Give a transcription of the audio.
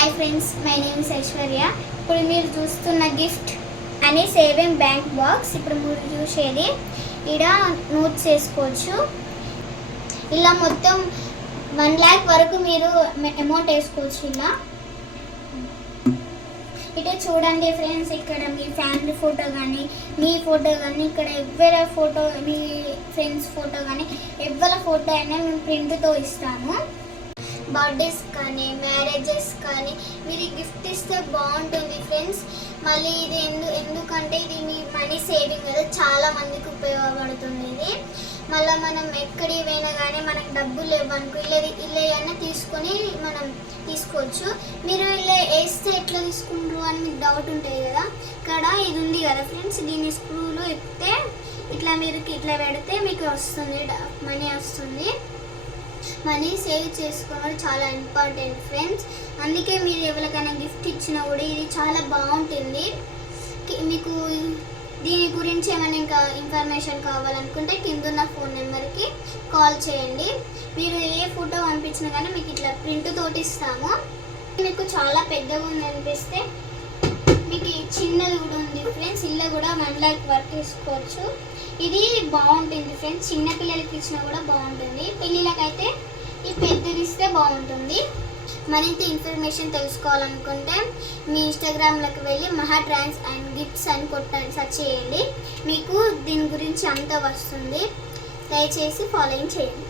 Hi friends, my name is Aishwarya. ఇప్పుడు మీరు చూస్తున్న గిఫ్ట్ అని సేవింగ్ బ్యాంక్ బాక్స్. ఇప్పుడు మీరు చూసేది ఇక్కడ నోట్స్ వేసుకోవచ్చు. ఇలా మొత్తం 1 lakh వరకు మీరు అమౌంట్ వేసుకోవచ్చు. ఇలా ఇటే చూడండి ఫ్రెండ్స్, ఇక్కడ మీ ఫ్యామిలీ ఫోటో కానీ మీ ఫోటో కానీ, ఇక్కడ ఎవరి ఫోటో, మీ ఫ్రెండ్స్ ఫోటో కానీ ఎవరి ఫోటో అయినా మేము ప్రింట్తో ఇస్తాము. బర్త్డేస్ కానీ మ్యారేజెస్ కానీ మీరు గిఫ్ట్ ఇస్తే బాగుంటుంది ఫ్రెండ్స్. మళ్ళీ ఇది ఎందుకంటే ఇది మీ మనీ సేవింగ్ కదా, చాలా మందికి ఉపయోగపడుతుంది ఇది. మళ్ళీ మనం ఎక్కడికి పోయినా కానీ మనకు డబ్బులు లేవనుకో, ఇలా అయినా తీసుకొని మనం తీసుకోవచ్చు. మీరు ఇలా వేస్తే ఎట్లా తీసుకుంటారు అని మీకు డౌట్ ఉంటుంది కదా. ఇక్కడ ఇది ఉంది కదా ఫ్రెండ్స్, దీన్ని స్క్రూలో ఎప్పితే ఇట్లా మీరు ఇట్లా పెడితే మీకు వస్తుంది, మనీ వస్తుంది. మనీ సేవ్ చేసుకోవడం చాలా ఇంపార్టెంట్ ఫ్రెండ్స్. అందుకే మీరు ఎవరికైనా గిఫ్ట్ ఇచ్చినా కూడా ఇది చాలా బాగుంటుంది. మీకు దీని గురించి ఏమైనా ఇంకా ఇన్ఫర్మేషన్ కావాలనుకుంటే కిందున్న ఫోన్ నెంబర్కి కాల్ చేయండి. మీరు ఏ ఫోటో పంపించినా కానీ మీకు ఇట్లా ప్రింట్ తోటి ఇస్తాము. మీకు చాలా పెద్దగా ఉంది అనిపిస్తే మీకు చిన్నది కూడా ఉంది ఫ్రెండ్స్. ఇల్లు కూడా 1 lakh వరకు తీసుకోవచ్చు. ఇది బాగుంటుంది ఫ్రెండ్స్, చిన్నపిల్లలకి ఇచ్చినా కూడా బాగుంటుంది. పెళ్ళిళ్ళకైతే ఈ పెద్దది ఇస్తే బాగుంటుంది. మరింత ఇన్ఫర్మేషన్ తెలుసుకోవాలనుకుంటే మీ ఇన్స్టాగ్రామ్లోకి వెళ్ళి మహా ట్రాన్స్ అండ్ గిఫ్ట్స్ అని సెర్చ్ చేయండి. మీకు దీని గురించి అంతా వస్తుంది. దయచేసి ఫాలోయింగ్ చేయండి.